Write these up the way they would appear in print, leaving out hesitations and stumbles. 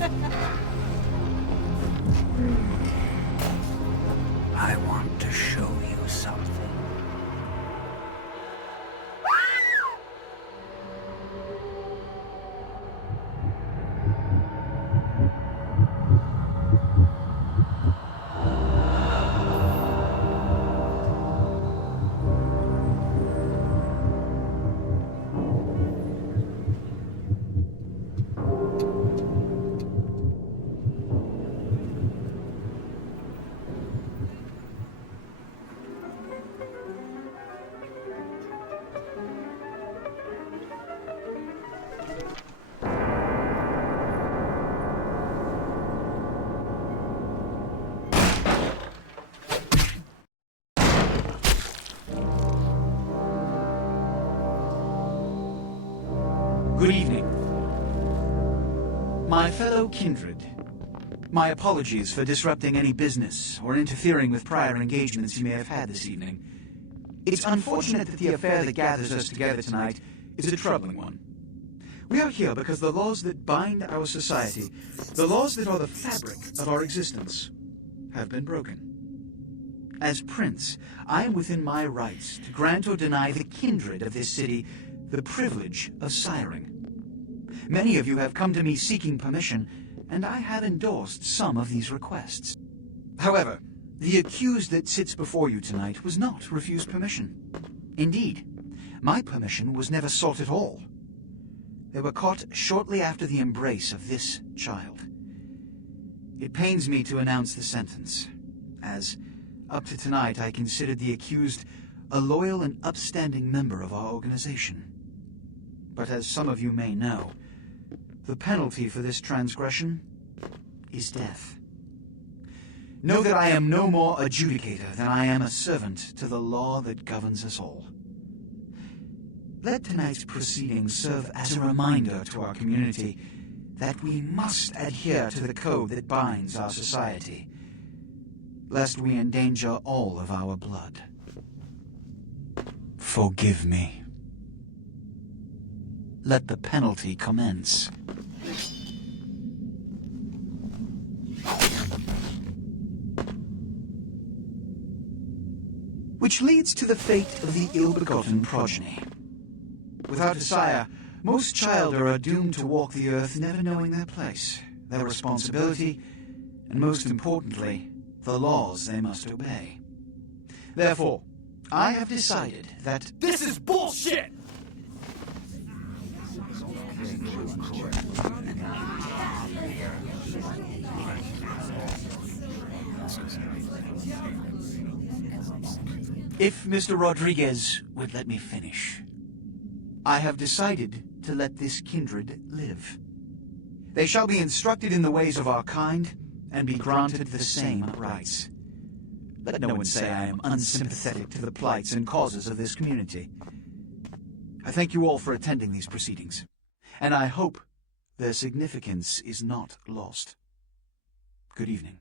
I want to show you something. Good evening. My fellow kindred, my apologies for disrupting any business or interfering with prior engagements you may have had this evening. It's unfortunate that the affair that gathers us together tonight is a troubling one. We are here because the laws that bind our society, the laws that are the fabric of our existence, have been broken. As Prince, I am within my rights to grant or deny the kindred of this city the privilege of siring. Many of you have come to me seeking permission, and I have endorsed some of these requests. However, the accused that sits before you tonight was not refused permission. Indeed, my permission was never sought at all. They were caught shortly after the embrace of this child. It pains me to announce the sentence, as up to tonight I considered the accused a loyal and upstanding member of our organization. But as some of you may know, the penalty for this transgression is death. Know that I am no more adjudicator than I am a servant to the law that governs us all. Let tonight's proceedings serve as a reminder to our community that we must adhere to the code that binds our society, lest we endanger all of our blood. Forgive me. Let the penalty commence. Which leads to the fate of the ill-begotten progeny. Without a sire, most children are doomed to walk the earth never knowing their place, their responsibility, and most importantly, the laws they must obey. Therefore, I have decided that This is bullshit! if Mr. Rodriguez would let me finish, I have decided to let this kindred live. They shall be instructed in the ways of our kind and be granted the same rights. Let no one say I am unsympathetic to the plights and causes of this community. I thank you all for attending these proceedings, and I hope their significance is not lost. Good evening.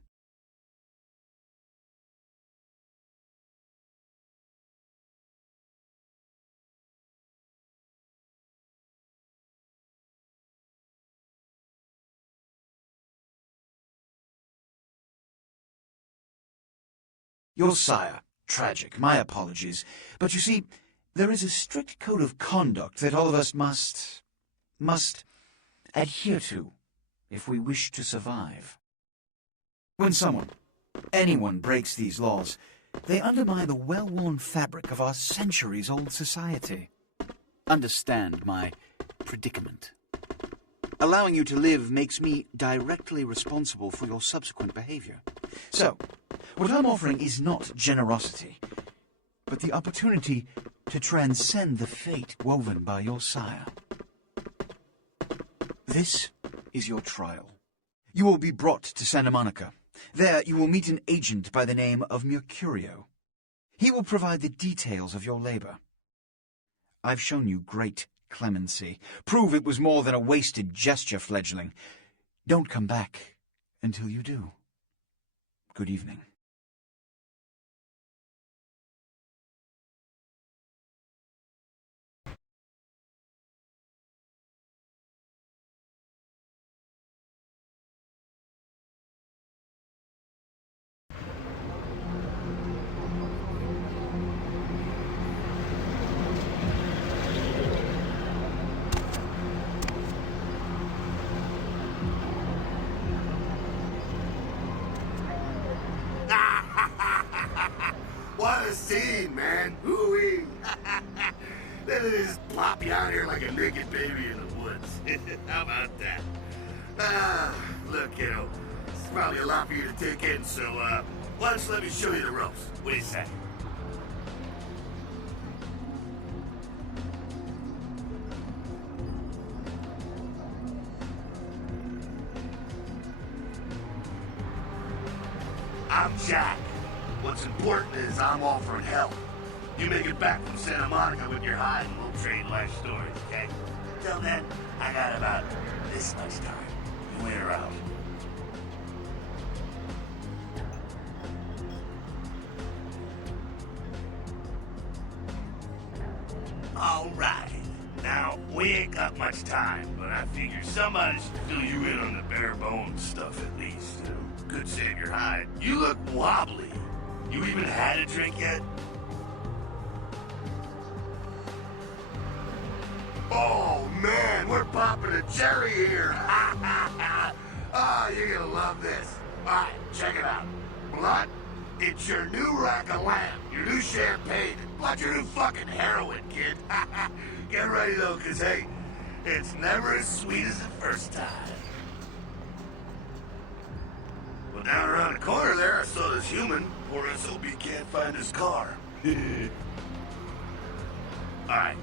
Your sire, tragic, my apologies. But you see, there is a strict code of conduct that all of us must adhere to if we wish to survive. When anyone breaks these laws, they undermine the well-worn fabric of our centuries-old society. Understand my predicament. Allowing you to live makes me directly responsible for your subsequent behavior. So, what I'm offering is not generosity, but the opportunity to transcend the fate woven by your sire. This is your trial. You will be brought to Santa Monica. There you will meet an agent by the name of Mercurio. He will provide the details of your labor. I've shown you great clemency. Prove it was more than a wasted gesture, fledgling. Don't come back until you do. Good evening. once. How about that? Look, kiddo, it's probably a lot for you to take in, so, why don't you let me show you the ropes? What do you say? I'm Jack. What's important is I'm offering help. You make it back from Santa Monica with your hide and we'll trade life stories, okay? Till then, I got about this much time. You wait around. All right. Now, we ain't got much time, but I figure somebody should fill you in on the bare bones stuff at least. Could save your hide. You look wobbly. You even had a drink yet? Oh man, we're popping a cherry here. Oh, you're gonna love this. Alright, check it out. Blood, it's your new rack of lamb, your new champagne, like your new fucking heroin, kid. Get ready though, cause hey, it's never as sweet as the first time. Well, down around the corner there, I saw this human. Poor SOB can't find his car. Alright.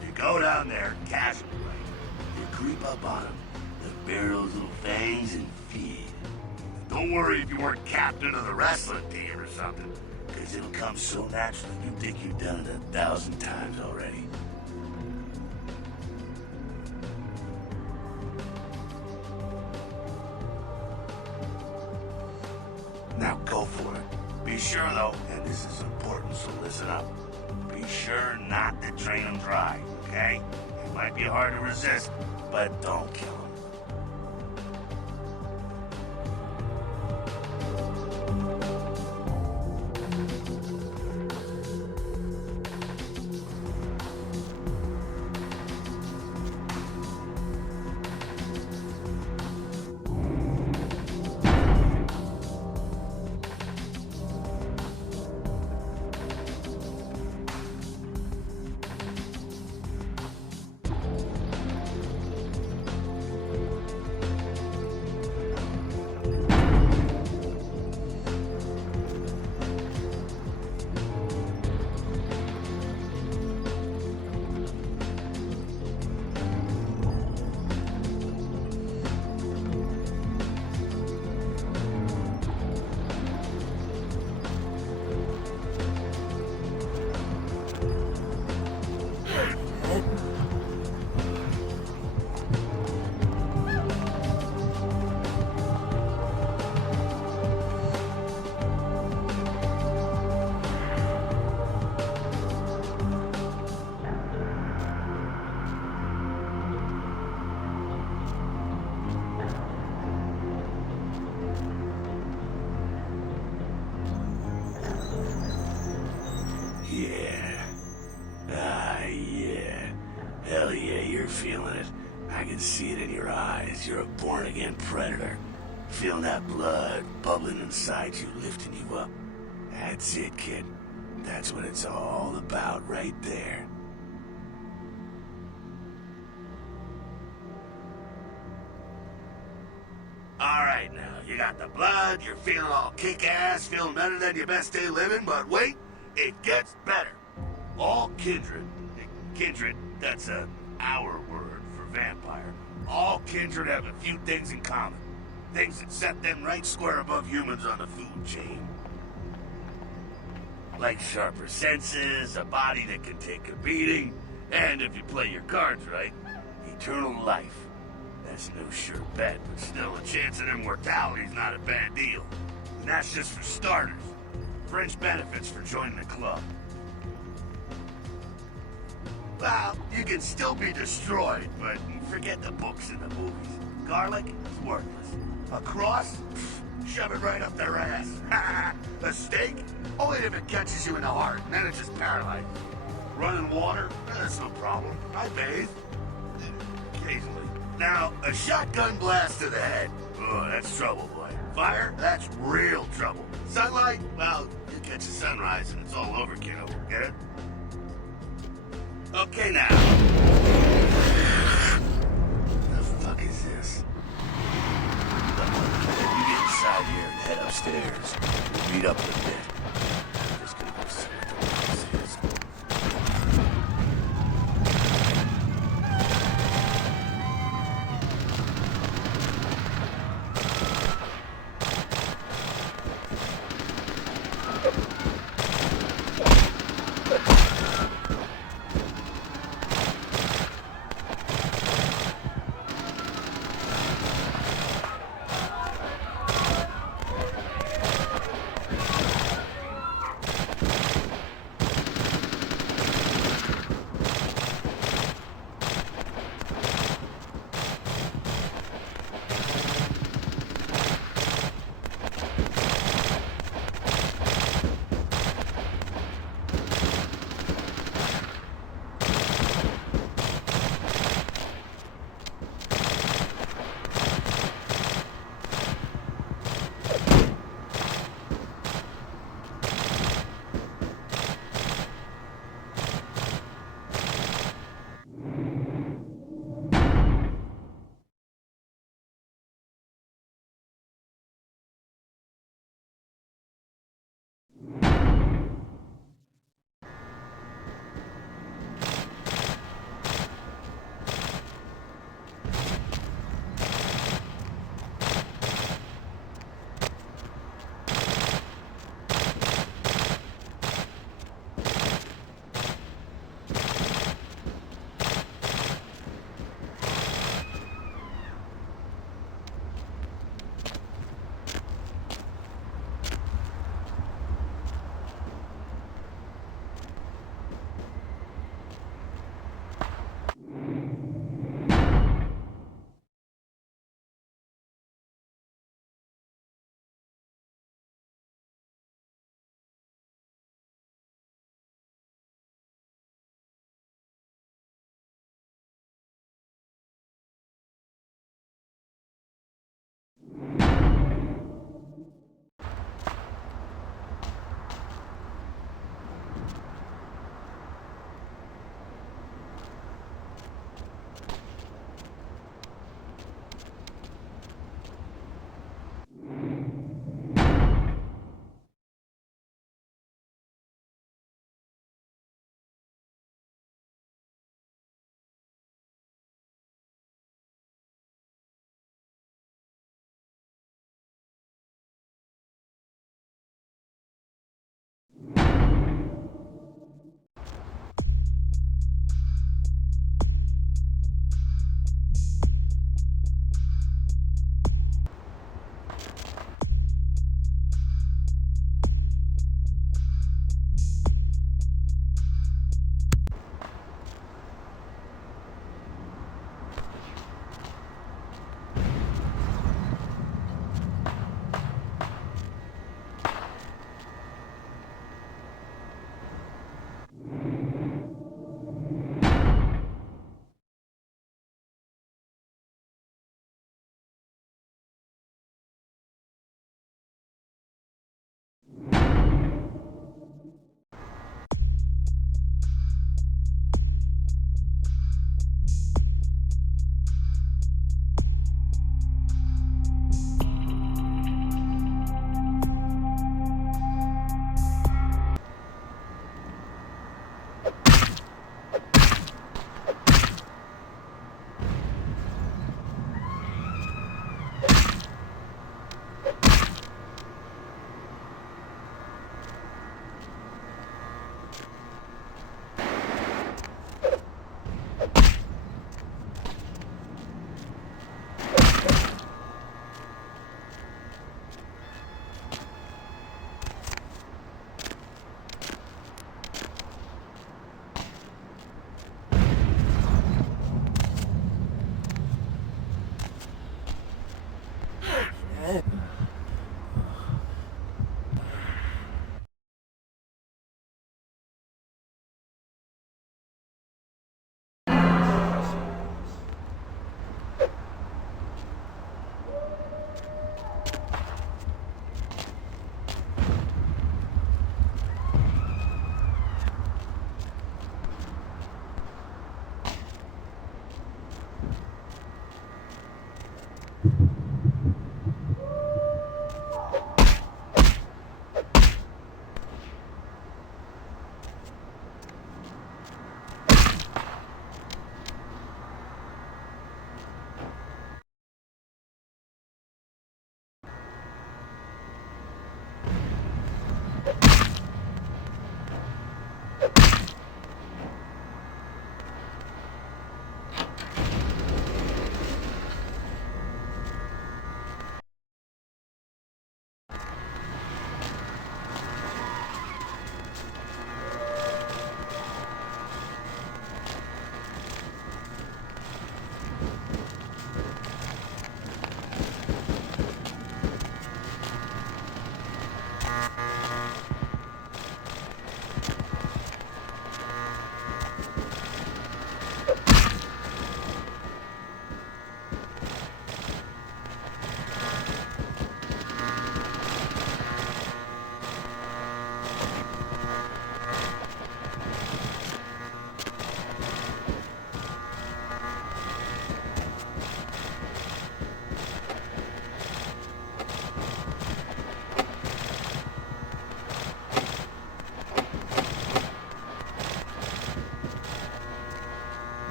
You go down there, casually, right? You creep up on him, look bare those little fangs and feed. Don't worry if you weren't captain of the wrestling team or something, because it'll come so naturally you think you've done it 1,000 times already. Now go for it. Be sure though, and this is important, so listen up. Be sure not to drain them dry, okay? It might be hard to resist, but don't kill them. Hell yeah, you're feeling it. I can see it in your eyes. You're a born-again predator. Feeling that blood bubbling inside you, lifting you up. That's it, kid. That's what it's all about right there. Alright now, you got the blood, you're feeling all kick-ass, feeling better than your best day living, but wait, it gets better. All kindred, that's our word for vampire. All kindred have a few things in common. Things that set them right square above humans on the food chain. Like sharper senses, a body that can take a beating, and if you play your cards right, eternal life. That's no sure bet, but still a chance at immortality is not a bad deal. And that's just for starters. Fringe benefits for joining the club. Well, you can still be destroyed, but forget the books and the movies. Garlic is worthless. A cross? Pfft, shove it right up their ass. A stake? Only if it catches you in the heart, and then it just paralyzes. Running water? That's no problem. I bathe. Occasionally. Now, a shotgun blast to the head. Oh, that's trouble, boy. Fire? That's real trouble. Sunlight? Well, you catch a sunrise and it's all over, kiddo. Get it? Okay, now.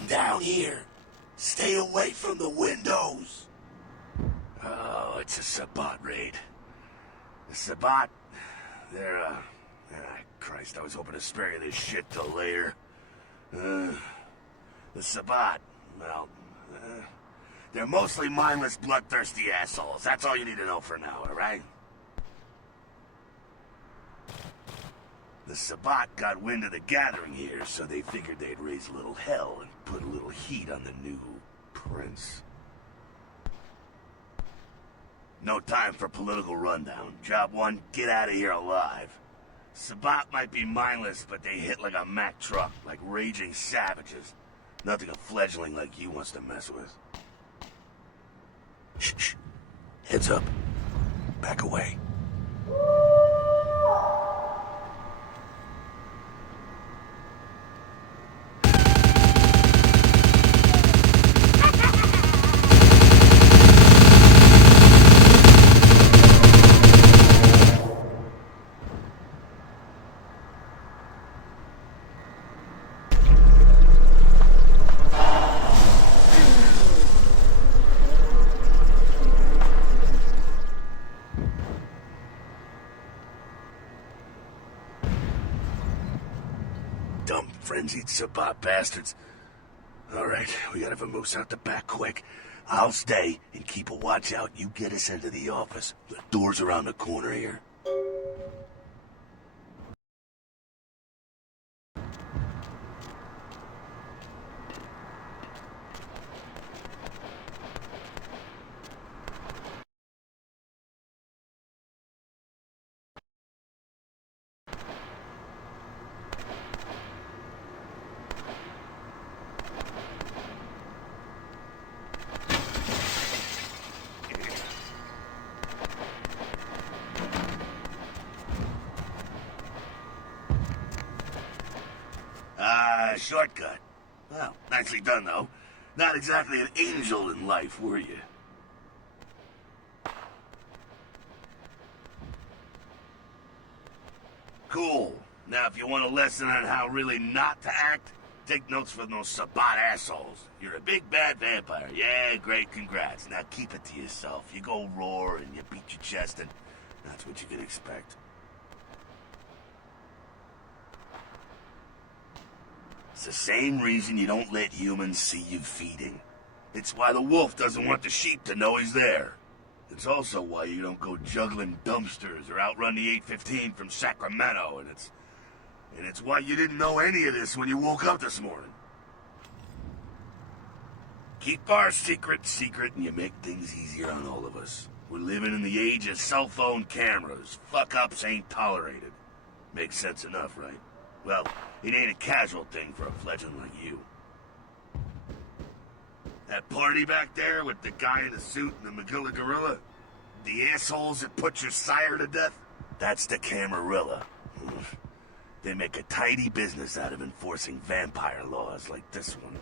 come down here. Stay away from the windows. Oh, it's a Sabbat raid. The Sabbat, they're, Christ, I was hoping to spare you this shit till later. The Sabbat, well, they're mostly mindless, bloodthirsty assholes. That's all you need to know for now, alright? The Sabbat got wind of the gathering here, so they figured they'd raise a little hell and put a little heat on the new prince. No time for political rundown. Job one, get out of here alive. Sabbat might be mindless, but they hit like a Mack truck, like raging savages. Nothing a fledgling like you wants to mess with. Shh, shh. Heads up. Back away. Dumb, frenzied Sabbat bastards. Alright, we gotta vamoose out the back quick. I'll stay and keep a watch out. You get us into the office. The door's around the corner here. Shortcut. Well, nicely done, though. Not exactly an angel in life, were you? Cool. Now, if you want a lesson on how really not to act, take notes from those Sabbat assholes. You're a big bad vampire. Yeah, great, congrats. Now keep it to yourself. You go roar and you beat your chest, and that's what you can expect. It's the same reason you don't let humans see you feeding. It's why the wolf doesn't want the sheep to know he's there. It's also why you don't go juggling dumpsters or outrun the 815 from Sacramento, and it's why you didn't know any of this when you woke up this morning. Keep our secret secret, and you make things easier on all of us. We're living in the age of cell phone cameras. Fuck-ups ain't tolerated. Makes sense enough, right? Well, it ain't a casual thing for a fledgling like you. That party back there with the guy in the suit and the Magilla gorilla? The assholes that put your sire to death? That's the Camarilla. They make a tidy business out of enforcing vampire laws like this one.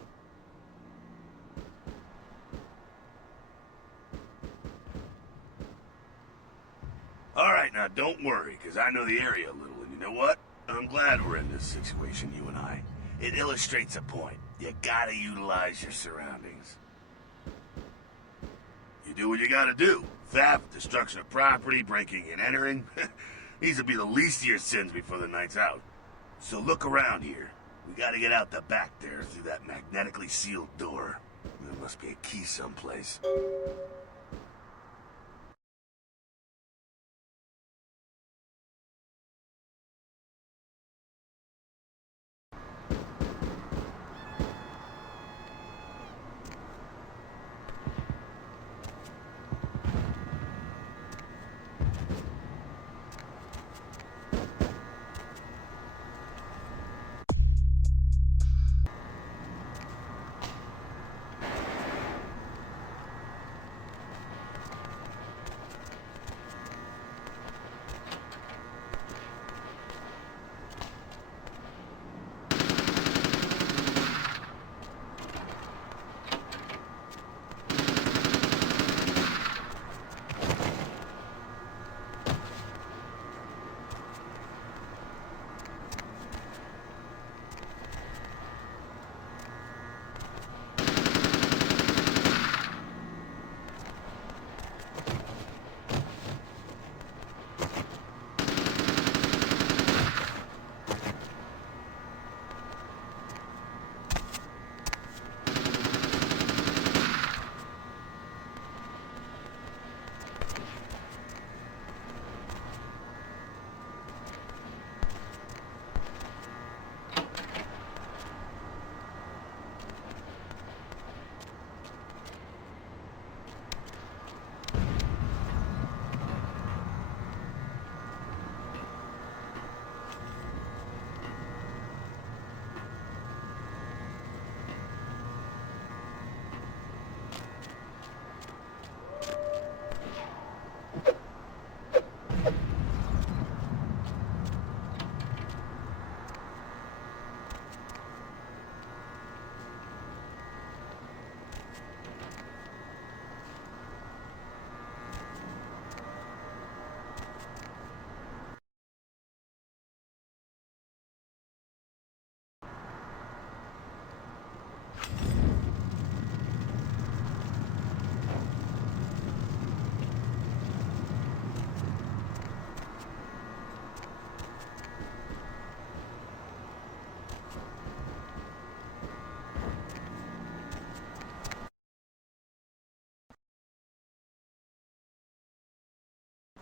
Alright, now don't worry, because I know the area a little, and you know what? I'm glad we're in this situation, you and I. It illustrates a point. You gotta utilize your surroundings. You do what you gotta do. Theft, destruction of property, breaking and entering. These will be the least of your sins before the night's out. So look around here. We gotta get out the back there through that magnetically sealed door. There must be a key someplace.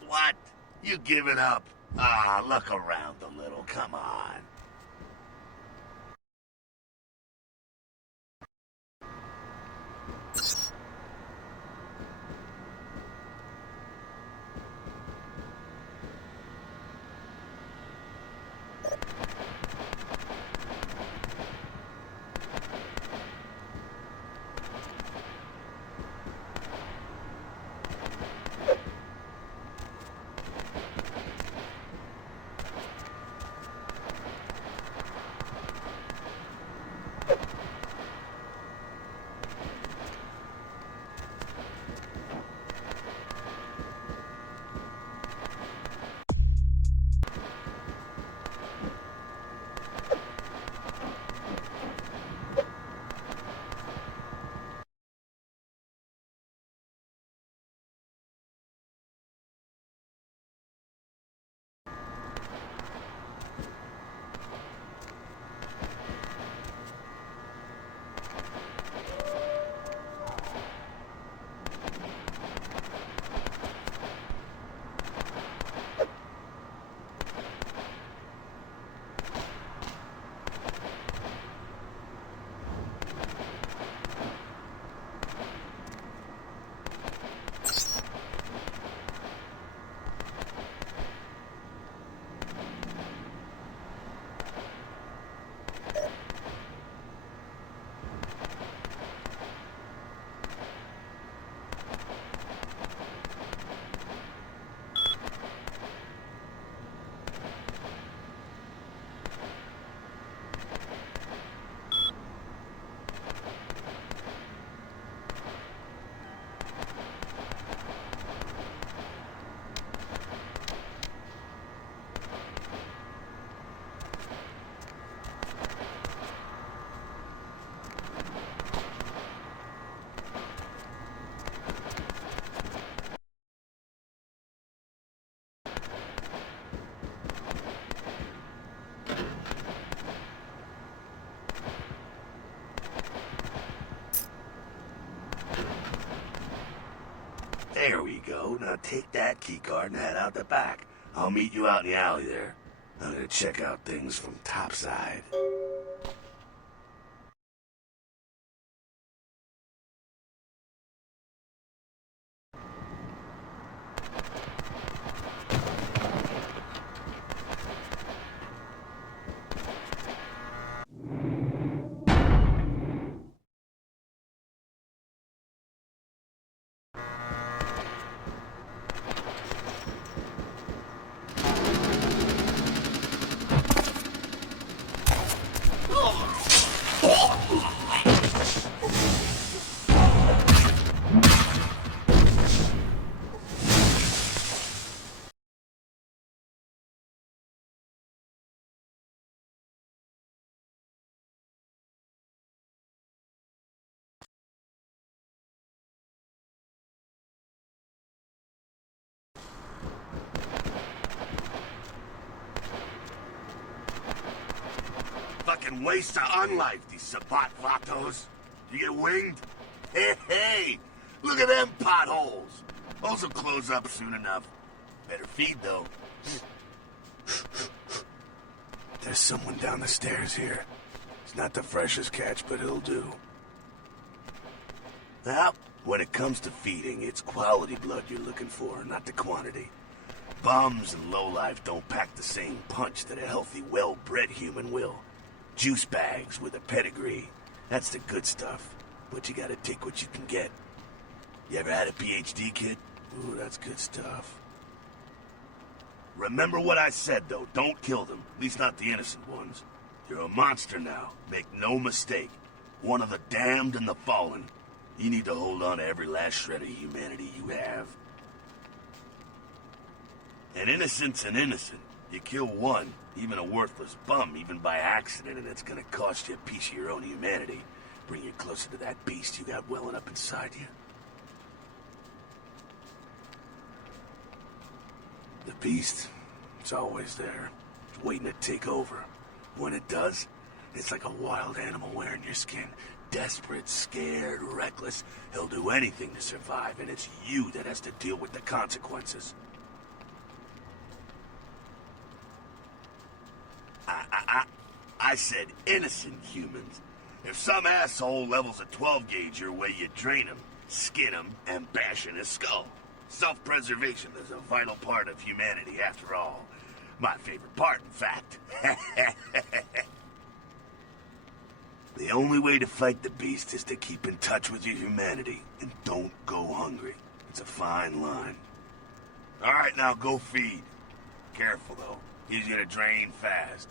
What? You give it up? Ah, look around a little, come on. There we go. Now take that keycard and head out the back. I'll meet you out in the alley there. I'm gonna check out things from topside. Fucking waste of unlife, these Sabat vatos. You get winged? Hey, look at them potholes. Those will close up soon enough. Better feed, though. There's someone down the stairs here. It's not the freshest catch, but he'll do. Now, when it comes to feeding, it's quality blood you're looking for, not the quantity. Bums and lowlife don't pack the same punch that a healthy, well-bred human will. Juice bags with a pedigree. That's the good stuff. But you gotta take what you can get. You ever had a PhD, kid? Ooh, that's good stuff. Remember what I said, though. Don't kill them. At least not the innocent ones. You're a monster now. Make no mistake. One of the damned and the fallen. You need to hold on to every last shred of humanity you have. An innocent's an innocent. You kill one, even a worthless bum, even by accident, and it's gonna cost you a piece of your own humanity. Bring you closer to that beast you got welling up inside you. The beast, it's always there. It's waiting to take over. When it does, it's like a wild animal wearing your skin. Desperate, scared, reckless. He'll do anything to survive, and it's you that has to deal with the consequences. said innocent humans. If some asshole levels a 12 gauge your way, you drain him, skin him, and bash in his skull. Self-preservation is a vital part of humanity, after all. My favorite part, in fact. The only way to fight the beast is to keep in touch with your humanity, and don't go hungry. It's a fine line. All right, now go feed. Careful, though. He's gonna drain fast.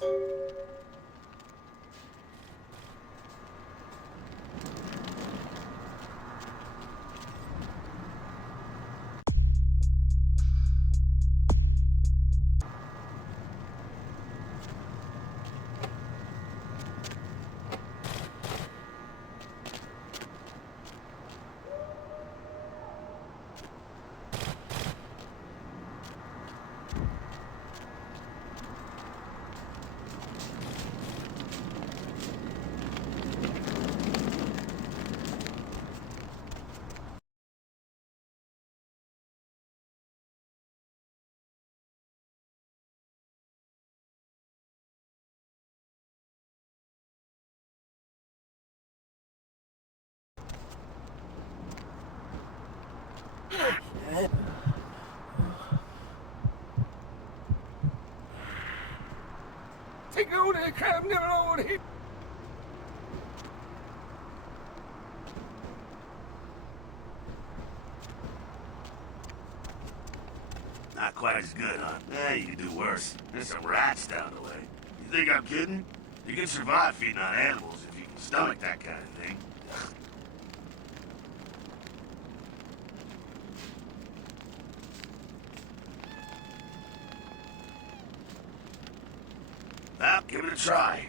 Take on the crab, never on him. Not quite as good, huh? Eh, you can do worse. There's some rats down the way. You think I'm kidding? You can survive feeding on animals if you can stomach that kind of thing. Well, give it a try.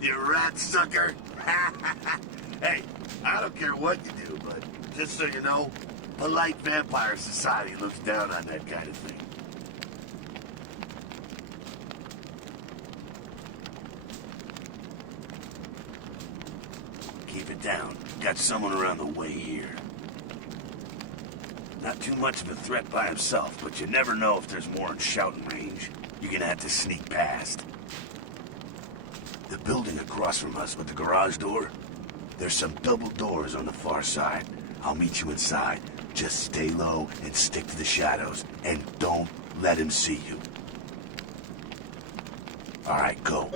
You rat sucker. Hey, I don't care what you do, but just so you know, polite vampire society looks down on that kind of thing. Keep it down. Got someone around the way here. Not too much of a threat by himself, but you never know if there's more in shouting range. You're gonna have to sneak past. The building across from us with the garage door, there's some double doors on the far side. I'll meet you inside. Just stay low and stick to the shadows, and don't let him see you. All right, go.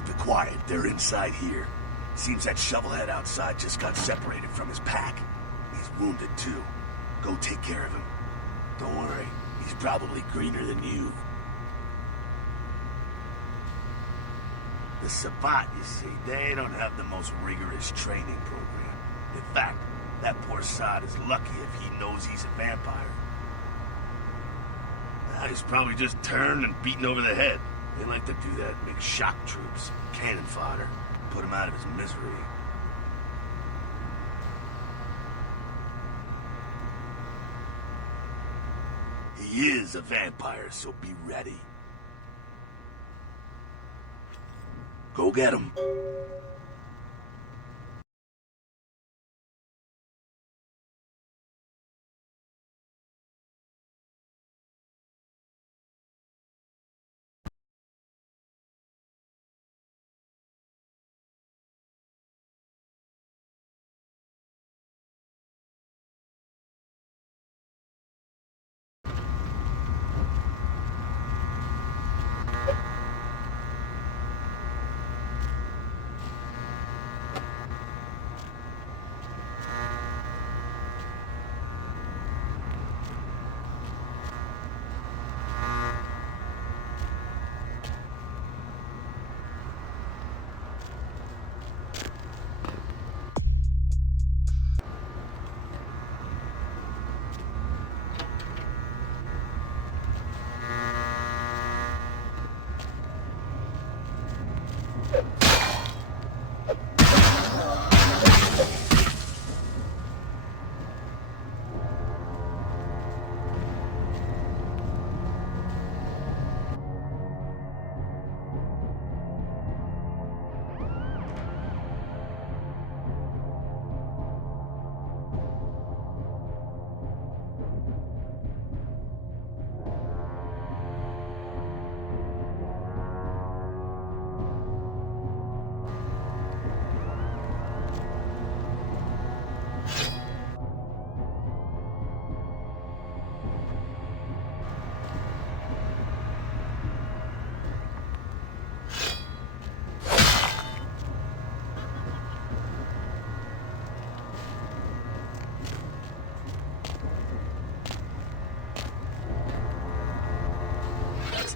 Keep it quiet. They're inside here. Seems that shovelhead outside just got separated from his pack. He's wounded too. Go take care of him. Don't worry. He's probably greener than you. The Sabbat, you see, they don't have the most rigorous training program. In fact, that poor sod is lucky if he knows he's a vampire. He's probably just turned and beaten over the head. They like to do that, make shock troops, cannon fodder, put him out of his misery. He is a vampire, so be ready. Go get him.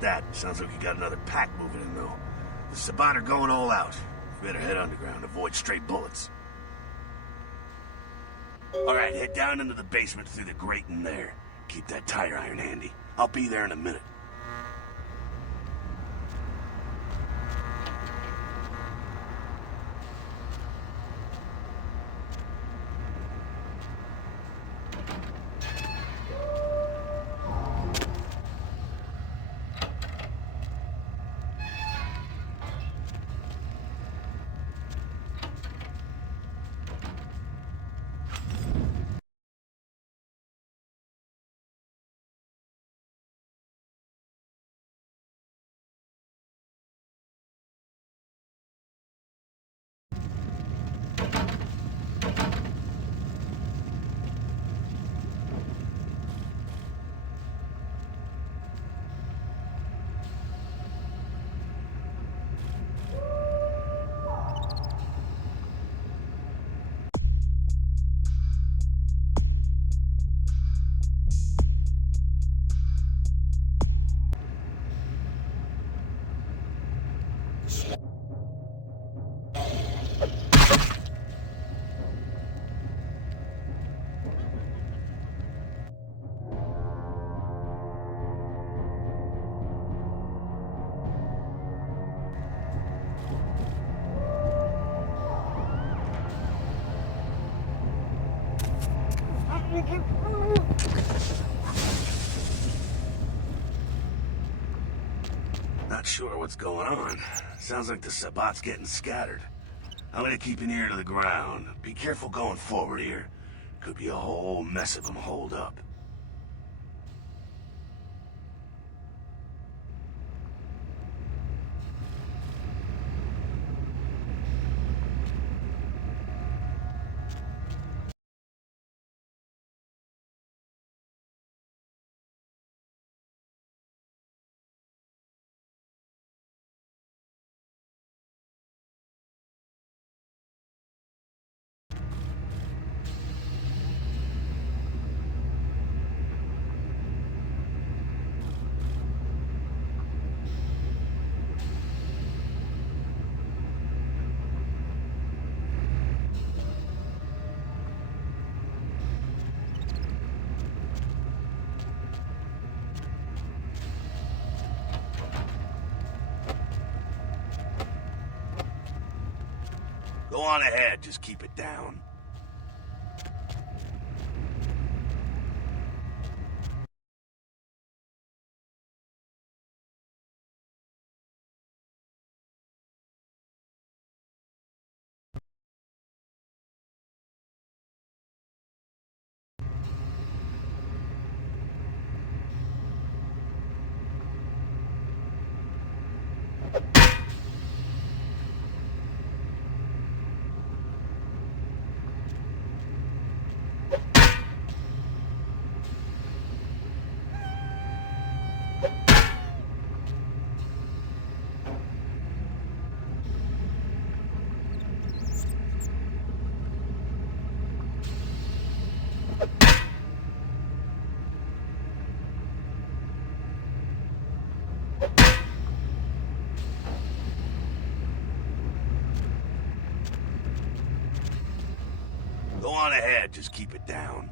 That. Sounds like you got another pack moving in, though. The Sabbat are going all out. You better head underground, avoid straight bullets. Alright, head down into the basement through the grate in there. Keep that tire iron handy. I'll be there in a minute. Not sure what's going on. Sounds like the Sabbat's getting scattered. I'm gonna keep an ear to the ground. Be careful going forward here. Could be a whole mess of them holed up. Go on ahead, just keep it down. Go on ahead, just keep it down.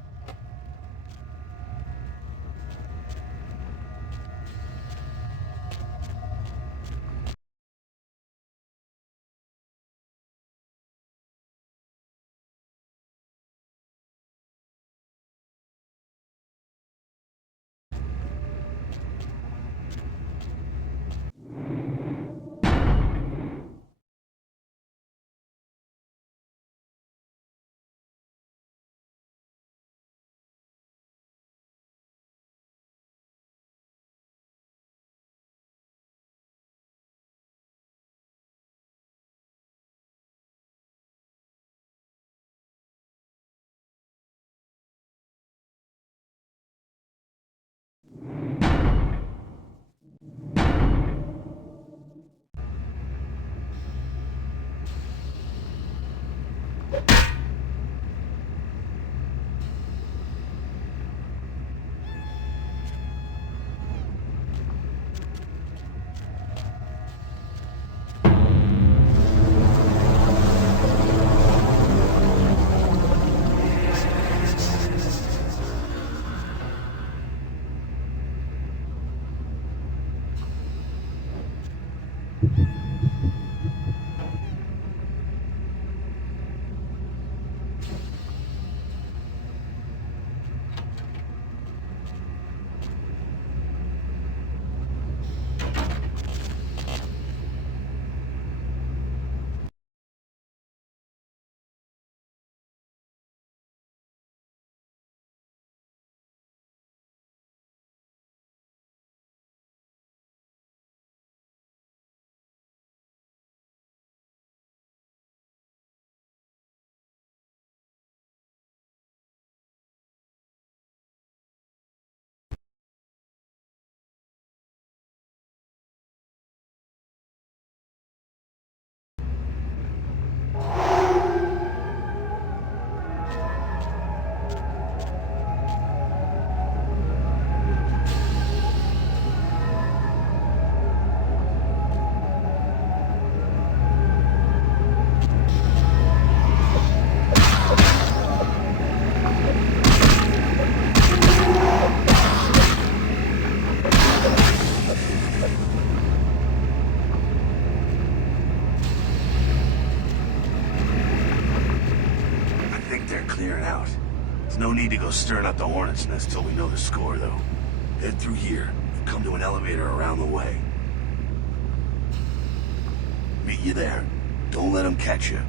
Clearing out. There's no need to go stirring up the hornet's nest till we know the score, though. Head through here. We've come to an elevator around the way. Meet you there. Don't let them catch you.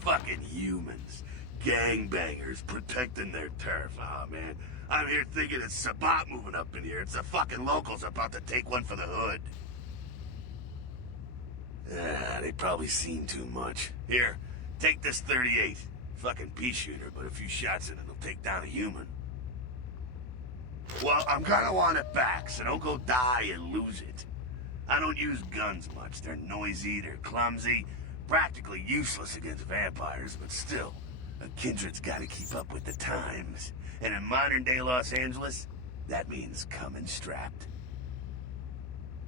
Fucking humans. Gangbangers protecting their turf. Oh, man. I'm here thinking it's Sabat moving up in here. It's the fucking locals about to take one for the hood. They probably seen too much. Here, take this 38. Fucking pea shooter, but a few shots in it will take down a human. Well, I'm gonna want it back, so don't go die and lose it. I don't use guns much. They're noisy, they're clumsy, practically useless against vampires, but still, a kindred's gotta keep up with the times. And in modern-day Los Angeles, that means coming strapped.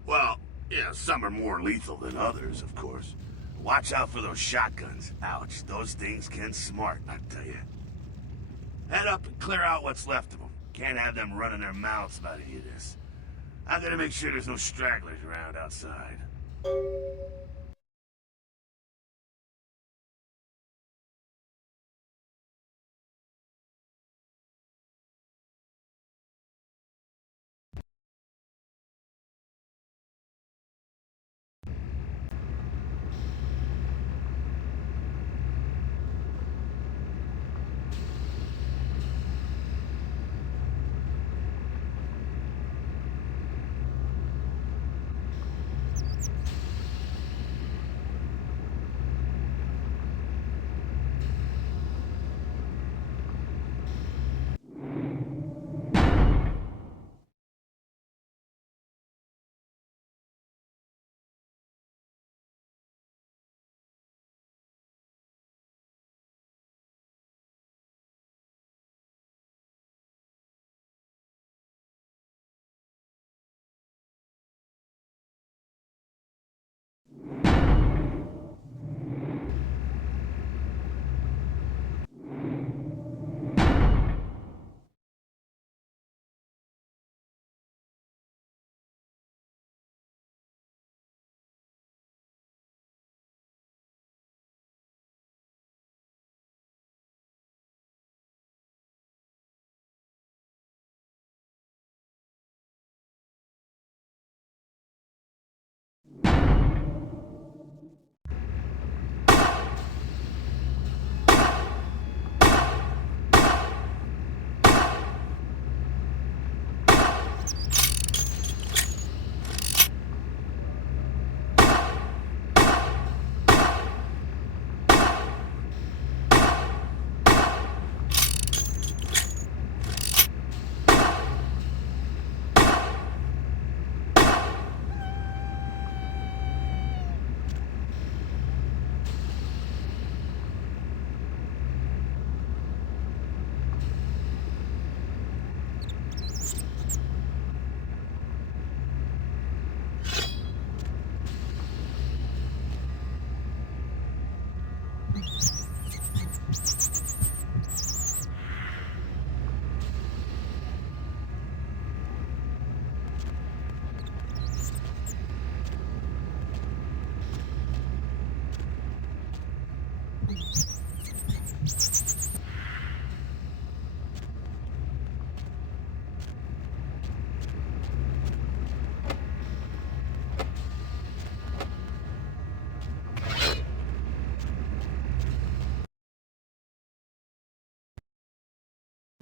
Well, yeah, some are more lethal than others, of course. Watch out for those shotguns. Ouch, those things can smart, I tell you. Head up and clear out what's left of them. Can't have them running their mouths about any of this. I'm gonna make sure there's no stragglers around outside.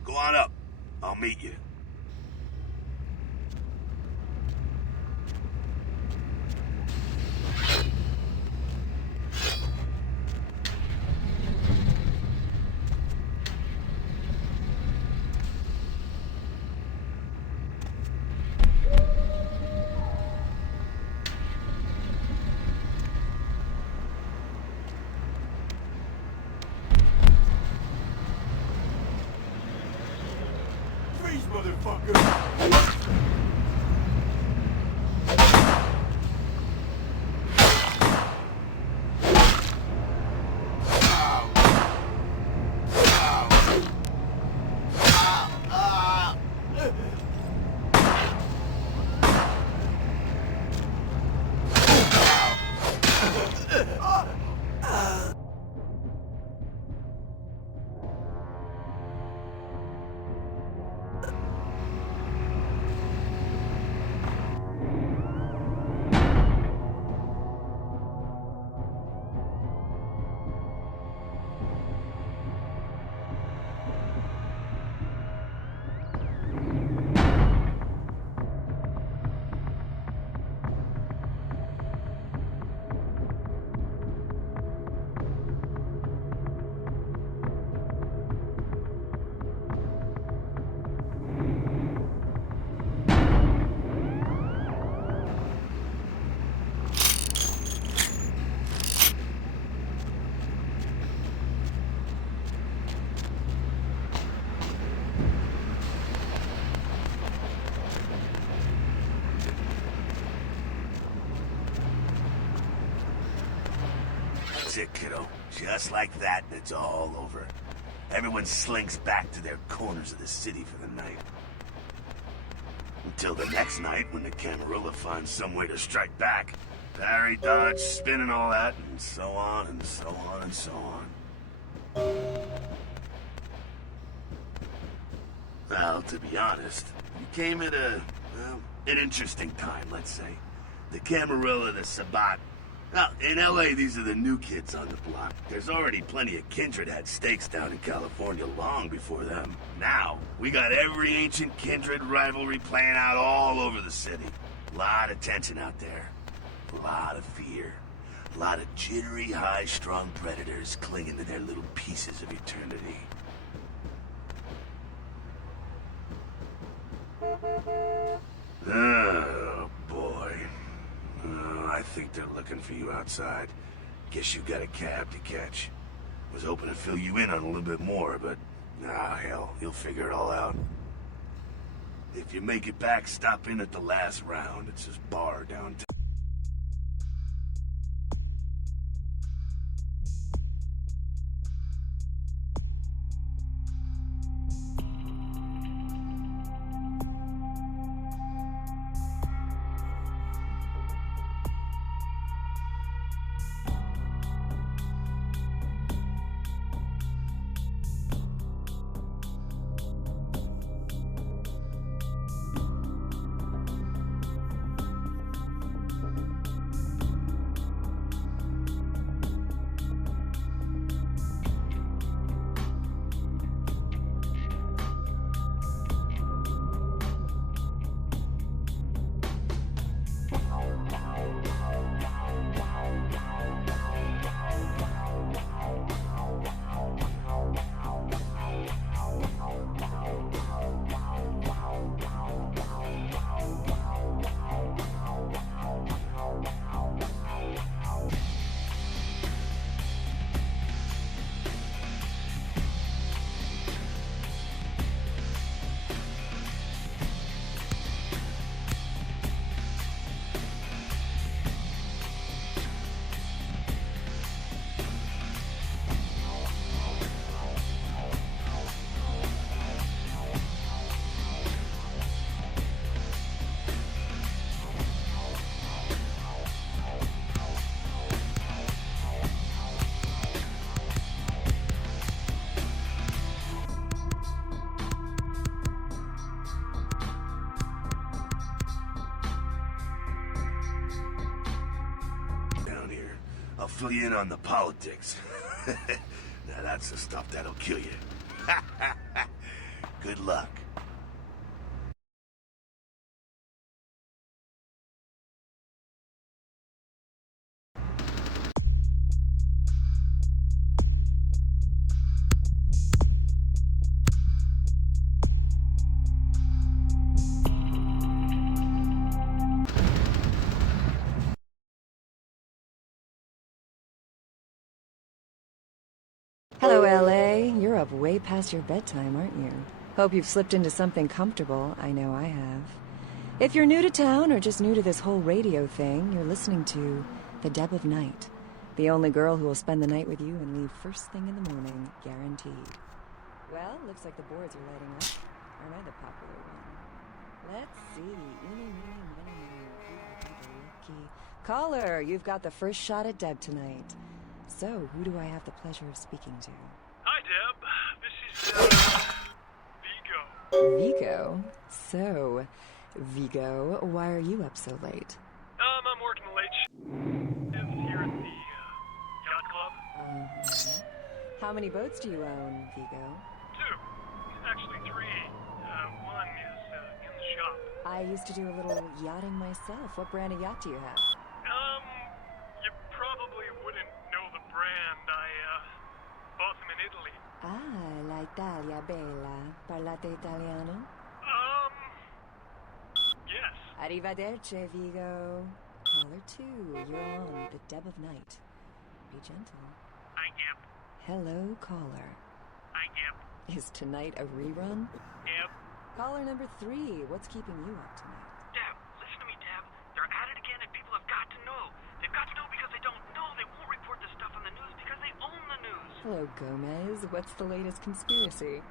Go on up. I'll meet you. That's it, kiddo. Just like that, and it's all over. Everyone slinks back to their corners of the city for the night. Until the next night, when the Camarilla finds some way to strike back. Parry, dodge, spin and all that, and so on, and so on, and so on. Well, to be honest, you came at an interesting time, let's say. The Camarilla, the Sabbat. Well, in LA, these are the new kids on the block. There's already plenty of kindred had stakes down in California long before them. Now, we got every ancient kindred rivalry playing out all over the city. A lot of tension out there. A lot of fear. A lot of jittery, high-strung predators clinging to their little pieces of eternity. Oh, boy. I think they're looking for you outside. Guess you got a cab to catch. Was hoping to fill you in on a little bit more, but... hell, you'll figure it all out. If you make it back, stop in at the last round. It's this bar downtown. Fill you in on the politics. Now that's the stuff that'll kill you. Good luck. Hello, LA. You're up way past your bedtime, aren't you? Hope you've slipped into something comfortable. I know I have. If you're new to town or just new to this whole radio thing, you're listening to The Deb of Night, the only girl who will spend the night with you and leave first thing in the morning, guaranteed. Well, looks like the boards are lighting up. Aren't I the popular one? Let's see. Eeny, meeny, miny, moe. Caller, you've got the first shot at Deb tonight. So, who do I have the pleasure of speaking to? Hi, Deb. This is, Vigo. Vigo? So, Vigo, why are you up so late? I'm working the late shift here at the, yacht club. How many boats do you own, Vigo? 2. Actually 3. One is, in the shop. I used to do a little yachting myself. What brand of yacht do you have? You probably wouldn't know the brand. I, bought them in Italy. Ah, la Italia bella. Parlate italiano? Yes. Arrivederci, Vigo. Caller 2, you're on The Deb of Night. Be gentle. Hi, Deb. Hello, caller. Hi, Deb. Is tonight a rerun? Deb. Caller number 3, what's keeping you up tonight? Deb, listen to me, Deb. They're at it again and people have got to know. They've got to know because they don't know. They won't report this stuff on the news. Hello, Gomez. What's the latest conspiracy?